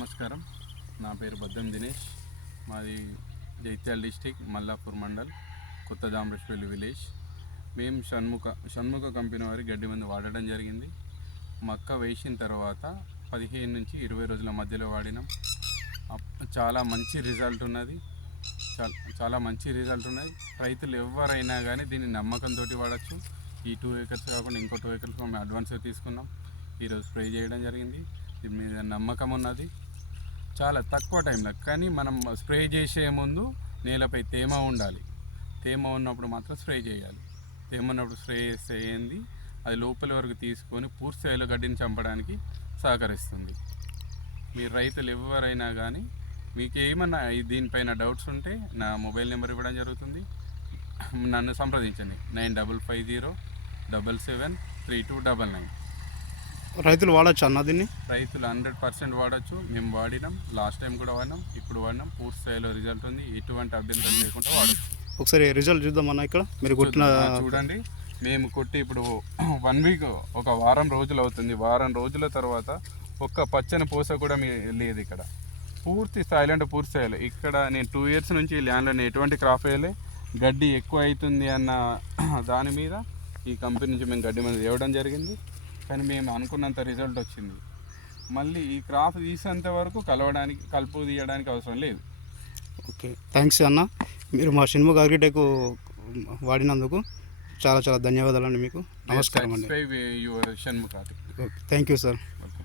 నమస్కారం, నా పేరు బద్దం దినేష్. మాది జైత్యాల డిస్టిక్, మల్లాపూర్ మండల్, కొత్త దామరేశ్వరి విలేజ్. మేము షణ్ముఖ కంపెనీ వారి గడ్డి మందు వాడడం జరిగింది. మక్క వేసిన తర్వాత 15 నుంచి 20 రోజుల మధ్యలో వాడినాం. చాలా మంచి రిజల్ట్ ఉన్నది. చాలా మంచి రిజల్ట్ ఉన్నది. రైతులు ఎవరైనా కానీ దీన్ని నమ్మకంతో వాడచ్చు. ఈ 2 acres కాకుండా ఇంకో 2 acres మేము అడ్వాన్స్గా తీసుకున్నాం. ఈరోజు స్ప్రే చేయడం జరిగింది. దీని మీద నమ్మకం ఉన్నది. చాలా తక్కువ టైంలో, కానీ మనం స్ప్రే చేసే ముందు నేలపై తేమ ఉండాలి. తేమ ఉన్నప్పుడు మాత్రం స్ప్రే చేయాలి. తేమ ఉన్నప్పుడు స్ప్రే చేస్తే ఏంది, అది లోపలి వరకు తీసుకొని పూర్తి స్థాయిలో గడ్డిని చంపడానికి సహకరిస్తుంది. మీరు రైతులు ఎవరైనా కానీ మీకు ఏమన్నా దీనిపైన డౌట్స్ ఉంటే నా మొబైల్ నెంబర్ ఇవ్వడం జరుగుతుంది. నన్ను సంప్రదించండి. 9550773299. రైతులు వాడచ్చు అన్న దీన్ని? రైతులు 100% వాడచ్చు. మేము వాడినాం, లాస్ట్ టైం కూడా వాడినాం, ఇప్పుడు వాడినాం. పూర్తి స్థాయిలో రిజల్ట్ ఉంది. ఎటువంటి అభ్యంతరం లేకుండా వాడచ్చు. ఒకసారి రిజల్ట్ చూద్దామన్నా. ఇక్కడ మీరు కొట్టిన చూడండి. మేము కొట్టి ఇప్పుడు 1 వీక్, ఒక వారం రోజులు అవుతుంది. వారం రోజుల తర్వాత ఒక్క పచ్చని పూస కూడా లేదు ఇక్కడ. పూర్తి స్థాయిలో అంటే పూర్తి స్థాయిలో. ఇక్కడ నేను 2 years నుంచి ఈ ల్యాండ్లో ఎటువంటి క్రాప్ వేయలే. గడ్డి ఎక్కువ అవుతుంది అన్న దాని మీద ఈ కంపెనీ నుంచి మేము గడ్డి మందు ఇవ్వడం జరిగింది. కానీ మేము అనుకున్నంత రిజల్ట్ వచ్చింది. మళ్ళీ ఈ క్రాప్ తీసేంత వరకు కలుపు తీయడానికి అవసరం లేదు. ఓకే, థ్యాంక్స్ అన్న. మీరు మా షణ్ముఖ అగ్రిటెక్ వాడినందుకు చాలా చాలా ధన్యవాదాలు అండి. మీకు నమస్కారం అండి. Shanmukha. Thank you sir. Okay.